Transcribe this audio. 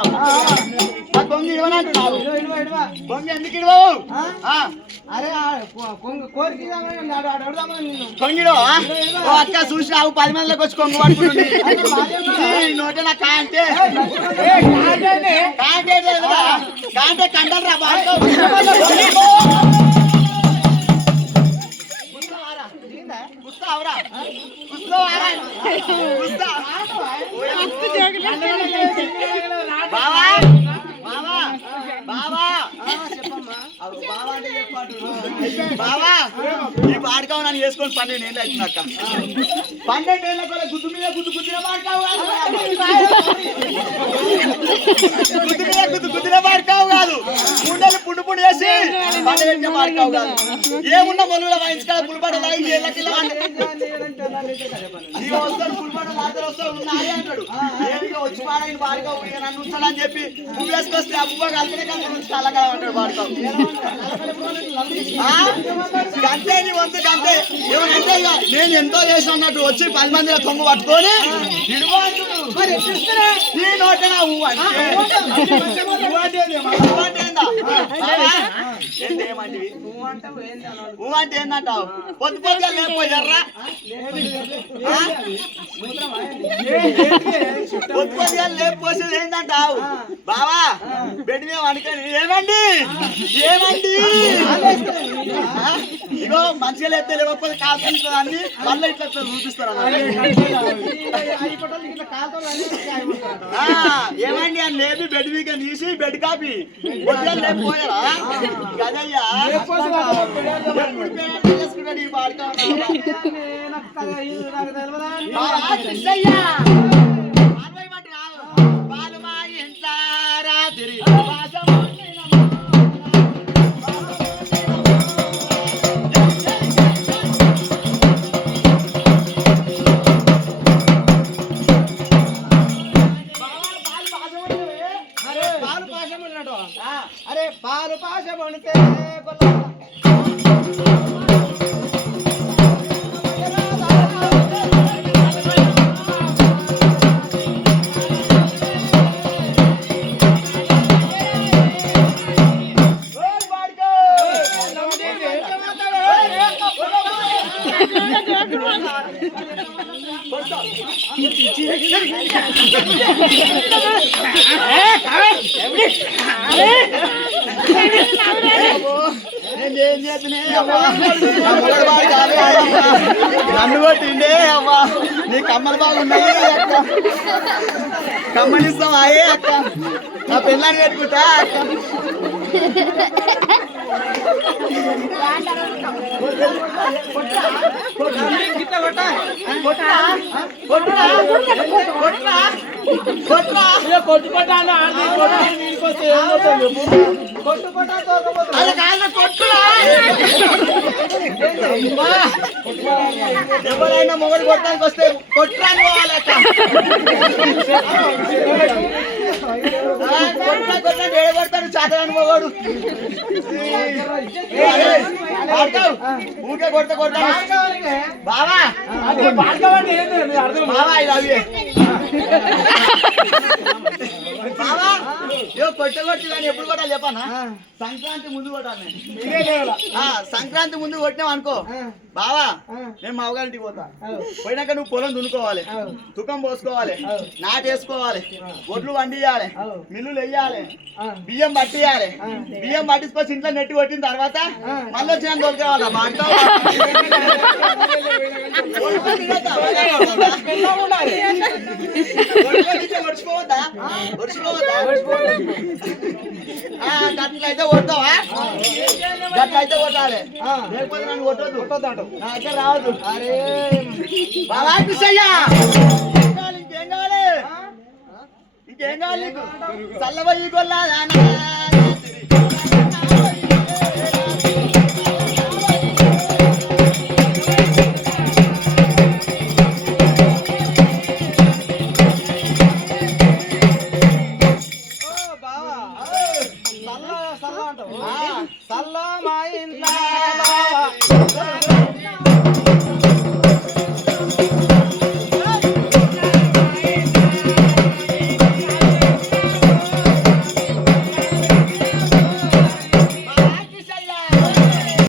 అంటున్నావు కొంగి ఇడవని అంటున్నావు కొంగి ఎందుకు ఇడవవు అరే కోరికి కొంగిడో అక్క చూసినావు 10 మందిలోకి వచ్చి కొంగు పట్టుకుంటుంది నోటే నా కాంటే కాంటే కండలు రా బాగా బావా ఈ పాడకావు నన్ను వేసుకొని 12 ఏళ్ళు అవుతుందక్క 12 ఏళ్ళ కూడా గుద్దు మీద గుద్దిన పాడకావు గుద్దు మీద గుద్దిన పాడకావు కాదు ముండలు పుండు వేసి పండుగ పాడకావు కాదు ఏమున్నా మొలుగుల వాయించుకో పులిపడ లైన్ ఏళ్ళకి వచ్చి పాడైన పాడకావు నన్ను ఉంచాలని చెప్పి పువ్వు వేసుకొస్తే ఆ పువ్వు కలిపిన కలిసి అల్లగా అంటాడు పాడకావు గంటే నీ వంతు గంటే ఏమనంటే నేను ఎంతో చేసి అన్నట్టు వచ్చి 10 మందిలో కొమ్ము పట్టుకొని నీ నోటనా ఊ అంటే ఏందంటావు పొద్దు పొద్దుగా లేకపోయారా పొద్దు పొద్దుగా లేకపోసేది ఏందంటావు బావా బెడ్ మీద అనుకోని ఏమండి ఇగో మంచిగా లేకపోతే లేకపోతే కాల్చుకుంటుంది అన్ని మళ్ళీ ఇట్లా చూపిస్తారు ఏమండి అని లేపి బెడ్ మీద తీసి బెడ్ కాపీ లేకపోయారా కదయ్యా చేసుకున్నాడు ఈ పాడతా అరే పాలు పాశ పడితే నన్ను కొట్టిండే అమ్మా నీ కమ్మలు బాగున్నాయి అక్క కమ్మనిస్తాం అయ్యే అక్క నా పిల్లని పెట్టుకుంటా అక్క ఎవరైనా మొగడు కొట్టడానికి వస్తే కొట్టడానికి పోవాలక్క కొడతాడు చాతరాని మొగడు ఊకే కొడతా బావా బావా ఇది బావా కొట్టి కానీ ఎప్పుడు కొట్టాలి చెప్పానా సంక్రాంతి ముందు కొట్టాలి సంక్రాంతి ముందు కొట్టినావు అనుకో బావా నేను మా అవగారింటికి పోతా పోయినాక నువ్వు పొలం దున్నుకోవాలి తుకం పోసుకోవాలి నాటేసుకోవాలి ఒడ్లు వండియాలి మిల్లులు వెయ్యాలి బియ్యం పట్టియాలి బియ్యం పట్టించుకొచ్చి ఇంట్లో నెట్టి కొట్టిన తర్వాత మళ్ళీ వచ్చిన దొరికేవాళ్ళ ఒడిచిపోవద్దా గట్లయితే కొడతావా గట్లయితే కొట్టాలి లేకపోతే నన్ను కొట్టొద్దు అయితే రావద్దు అరే బాబా కృష్ణయ్యా ఇంకేం కావాలి ఇంకేం కావాలి చల్లబోయి కొల్లా